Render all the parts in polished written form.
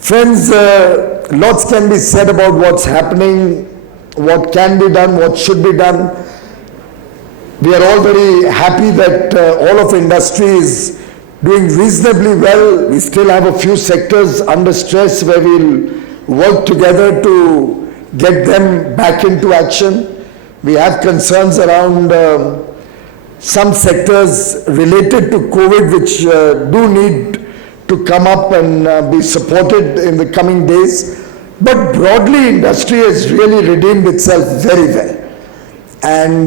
Friends, lots can be said about what's happening, what can be done, what should be done. We are all very happy that all of industry is doing reasonably well. We still have a few sectors under stress where we'll work together to get them back into action. We have concerns around some sectors related to COVID which do need to come up and be supported in the coming days. But broadly, industry has really redeemed itself very well. And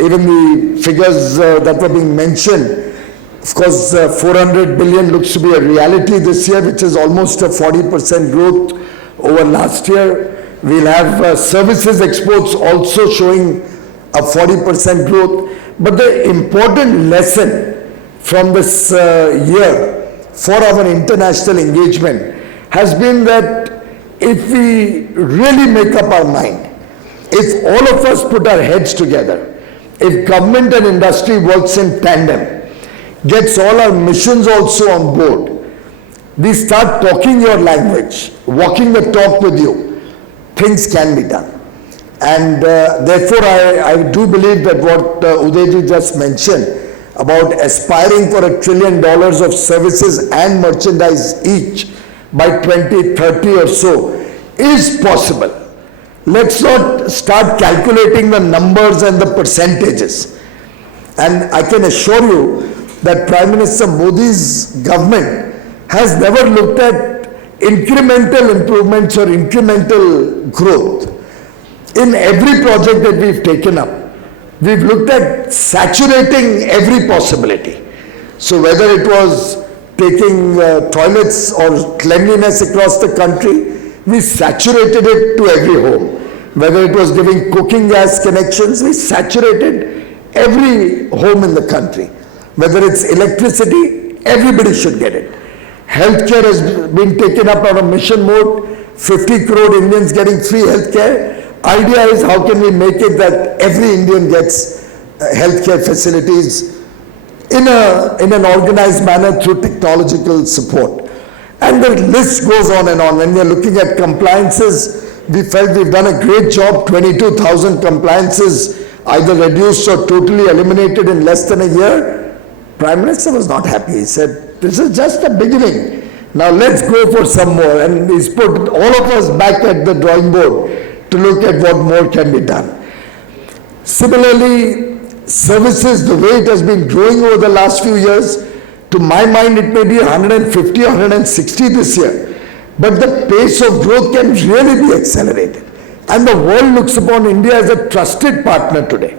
even the figures that were being mentioned, of course, 400 billion looks to be a reality this year, which is almost a 40% growth over last year. We'll have services exports also showing a 40% growth. But the important lesson from this year for our international engagement has been that if we really make up our mind, if all of us put our heads together, if government and industry works in tandem, gets all our missions also on board, we start talking your language, walking the talk with you, things can be done. And therefore, I do believe that what Udayji just mentioned about aspiring for $1 trillion of services and merchandise each by 2030 or so is possible. Let's not start calculating the numbers and the percentages. And I can assure you that Prime Minister Modi's government has never looked at incremental improvements or incremental growth. In every project that we've taken up, we've looked at saturating every possibility. So whether it was taking toilets or cleanliness across the country, we saturated it to every home. Whether it was giving cooking gas connections, we saturated every home in the country. Whether it's electricity, everybody should get it. Healthcare has been taken up on a mission mode, 50 crore Indians getting free healthcare. Idea is how can we make it that every Indian gets healthcare facilities in an organized manner through technological support. And the list goes on and on. When we are looking at compliances, we felt we've done a great job. 22,000 compliances either reduced or totally eliminated in less than a year. Prime Minister was not happy. He said, this is just the beginning. Now let's go for some more. And he's put all of us back at the drawing board to look at what more can be done. Similarly, services, the way it has been growing over the last few years, to my mind it may be 150 or 160 this year. But the pace of growth can really be accelerated. And the world looks upon India as a trusted partner today,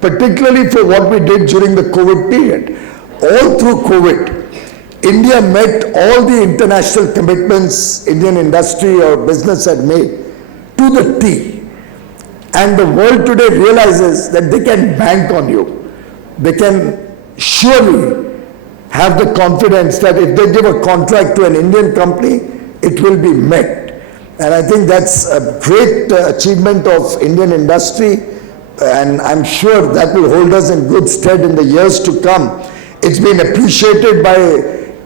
particularly for what we did during the COVID period. All through COVID, India met all the international commitments Indian industry or business had made to the T. And the world today realizes that they can bank on you. They can surely have the confidence that if they give a contract to an Indian company, it will be met. And I think that's a great achievement of Indian industry, and I'm sure that will hold us in good stead in the years to come. It's been appreciated by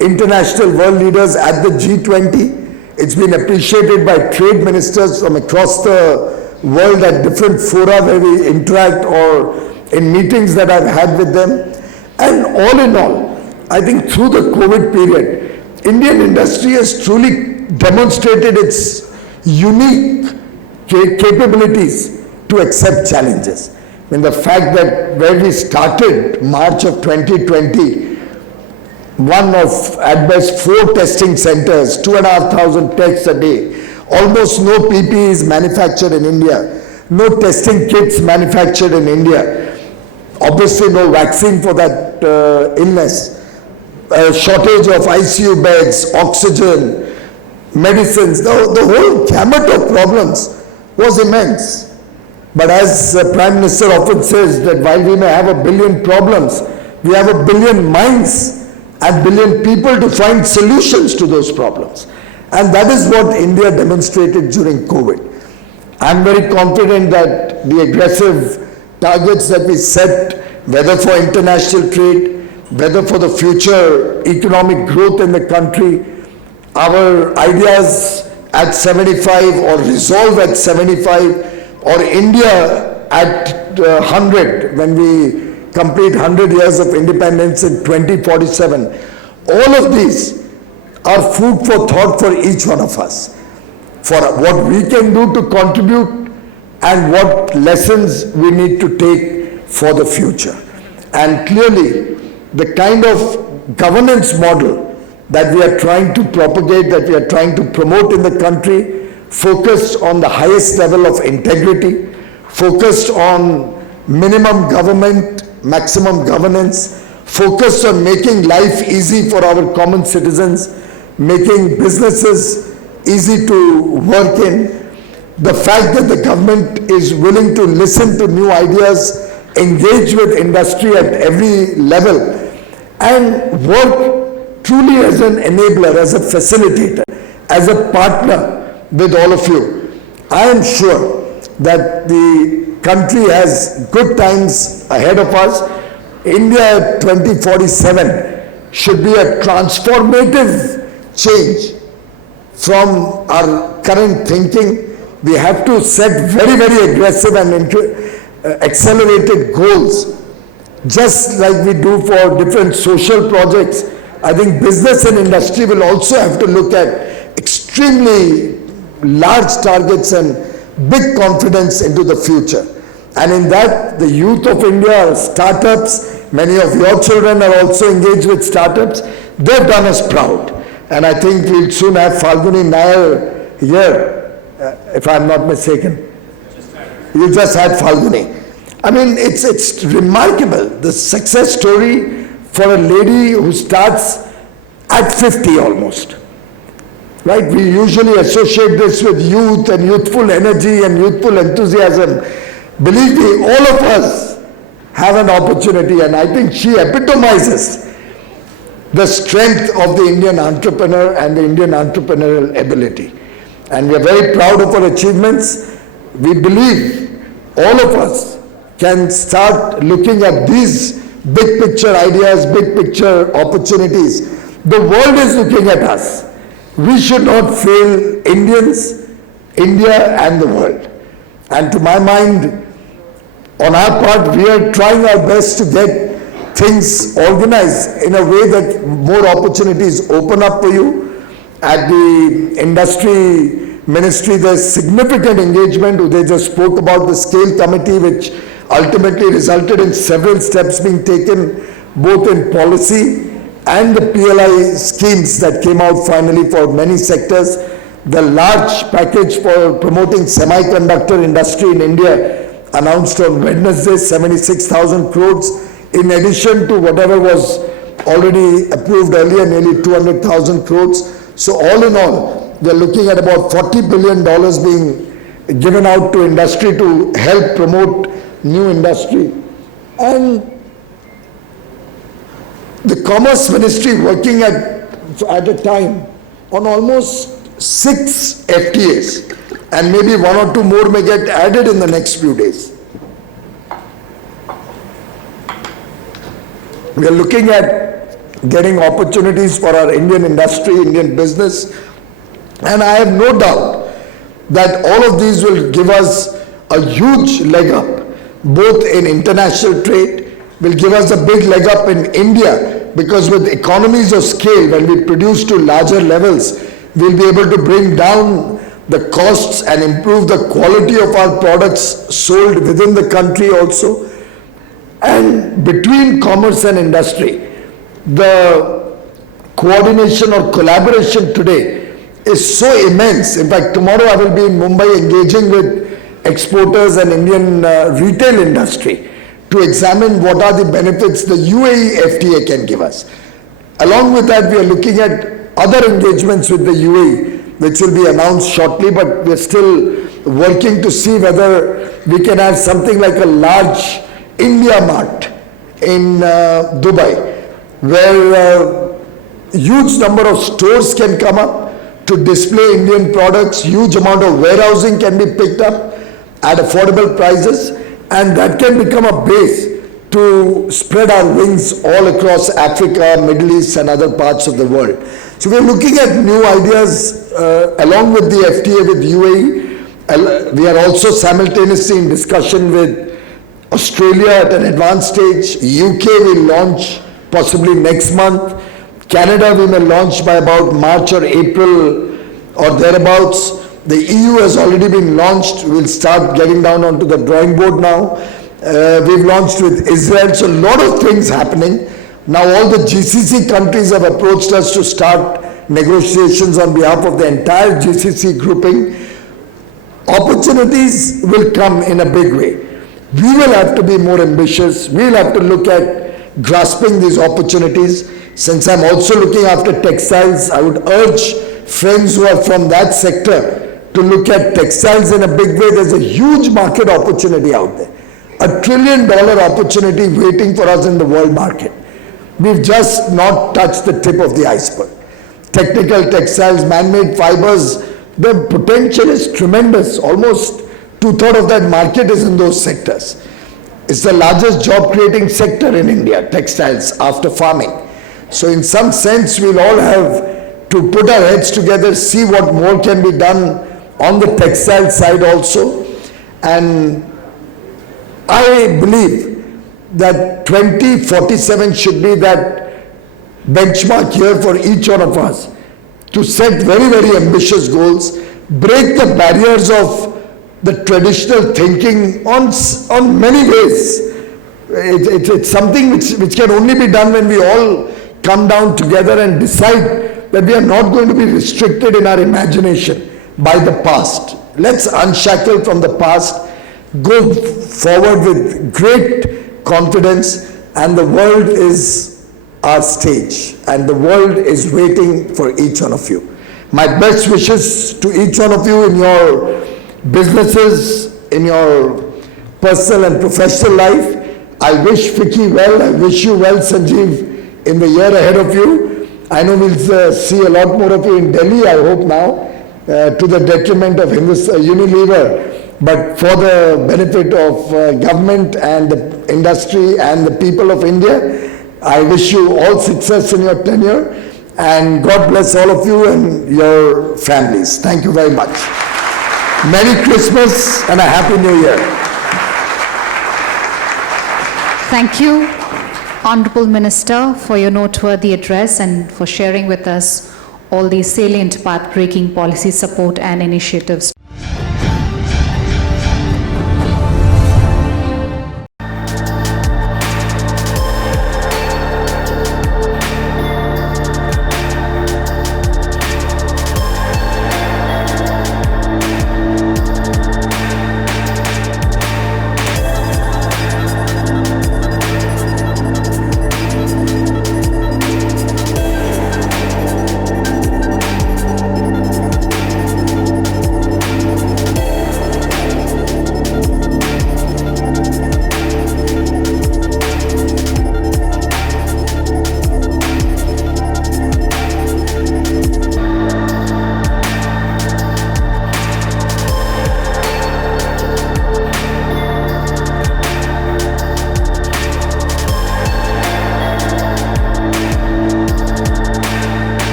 international world leaders at the G20. It's been appreciated by trade ministers from across the world at different fora where we interact or in meetings that I've had with them. And all in all, I think through the COVID period, Indian industry has truly demonstrated its unique capabilities to accept challenges. I mean, the fact that where we started March of 2020, one of at best 4 testing centers, 2,500 tests a day, almost no PPEs manufactured in India, no testing kits manufactured in India, obviously no vaccine for that illness, a shortage of ICU beds, oxygen, medicines, the whole gamut of problems was immense. But as the Prime Minister often says that while we may have 1 billion problems, we have 1 billion minds and 1 billion people to find solutions to those problems. And that is what India demonstrated during COVID. I'm very confident that the aggressive targets that we set, whether for international trade, whether for the future economic growth in the country, our ideas at 75 or resolve at 75 or India at 100 when we complete 100 years of independence in 2047. All of these are food for thought for each one of us, for what we can do to contribute and what lessons we need to take for the future. And clearly, the kind of governance model that we are trying to propagate, that we are trying to promote in the country, focused on the highest level of integrity, focused on minimum government, maximum governance, focused on making life easy for our common citizens, making businesses easy to work in. The fact that the government is willing to listen to new ideas, engage with industry at every level, and work truly as an enabler, as a facilitator, as a partner with all of you. I am sure that the country has good times ahead of us. India 2047 should be a transformative change from our current thinking. We have to set very, very aggressive and accelerated goals, just like we do for different social projects. I think business and industry will also have to look at extremely large targets and big confidence into the future. And in that, the youth of India, startups, many of your children are also engaged with startups. They've done us proud. And I think we'll soon have Falguni Nair here, if I'm not mistaken. You just had Falguni. I mean, it's remarkable, the success story for a lady who starts at 50 almost. Right? We usually associate this with youth and youthful energy and youthful enthusiasm. Believe me, all of us have an opportunity, and I think she epitomizes the strength of the Indian entrepreneur and the Indian entrepreneurial ability. And we are very proud of our achievements. We believe all of us can start looking at these big picture ideas, big picture opportunities. The world is looking at us. We should not fail Indians, India and the world. And to my mind, on our part, we are trying our best to get things organized in a way that more opportunities open up for you. At the industry ministry, there's significant engagement. They just spoke about the scale committee, which ultimately resulted in several steps being taken, both in policy and the PLI schemes that came out finally for many sectors. The large package for promoting semiconductor industry in India announced on Wednesday, 76,000 crores, in addition to whatever was already approved earlier, nearly 200,000 crores. So all in all, we are looking at about $40 billion being given out to industry to help promote new industry. And the Commerce Ministry working at a time on almost 6 FTAs, and maybe 1 or 2 more may get added in the next few days. We are looking at getting opportunities for our Indian industry, Indian business, and I have no doubt that all of these will give us a huge leg up, both in international trade, will give us a big leg up in India, because with economies of scale, when we produce to larger levels, we'll be able to bring down the costs and improve the quality of our products sold within the country also. And between commerce and industry, the coordination or collaboration today is so immense. In fact, tomorrow I will be in Mumbai engaging with exporters and Indian retail industry to examine what are the benefits the UAE FTA can give us. Along with that, we are looking at other engagements with the UAE, which will be announced shortly, but we are still working to see whether we can have something like a large India Mart in Dubai, where a huge number of stores can come up to display Indian products, huge amount of warehousing can be picked up at affordable prices, and that can become a base to spread our wings all across Africa, Middle East and other parts of the world. So we're looking at new ideas along with the FTA with UAE. We are also simultaneously in discussion with Australia at an advanced stage. UK will launch possibly next month. Canada we may launch by about March or April or thereabouts. The EU has already been launched. We'll start getting down onto the drawing board now. We've launched with Israel, so a lot of things happening. Now all the GCC countries have approached us to start negotiations on behalf of the entire GCC grouping. Opportunities will come in a big way. We will have to be more ambitious. We'll have to look at grasping these opportunities. Since I'm also looking after textiles, I would urge friends who are from that sector to look at textiles in a big way. There's a huge market opportunity out there. $1 trillion opportunity waiting for us in the world market. We've just not touched the tip of the iceberg. Technical textiles, man-made fibers, the potential is tremendous. Almost 2/3 of that market is in those sectors. It's the largest job-creating sector in India, textiles, after farming. So in some sense, we'll all have to put our heads together, see what more can be done on the textile side also. And I believe that 2047 should be that benchmark year for each one of us to set very, very ambitious goals, break the barriers of the traditional thinking on many ways. It's something which can only be done when we all come down together and decide that we are not going to be restricted in our imagination by the past. Let's unshackle from the past, go forward with great confidence, and the world is our stage and the world is waiting for each one of you. My best wishes to each one of you in your businesses, in your personal and professional life. I wish Vicky well, I wish you well, Sanjeev, in the year ahead of you. I know we'll see a lot more of you in Delhi, I hope now, to the detriment of Unilever, but for the benefit of government and the industry and the people of India. I wish you all success in your tenure, and God bless all of you and your families. Thank you very much. Merry Christmas and a Happy New Year. Thank you, Honorable Minister, for your noteworthy address and for sharing with us all these salient path-breaking policy support and initiatives.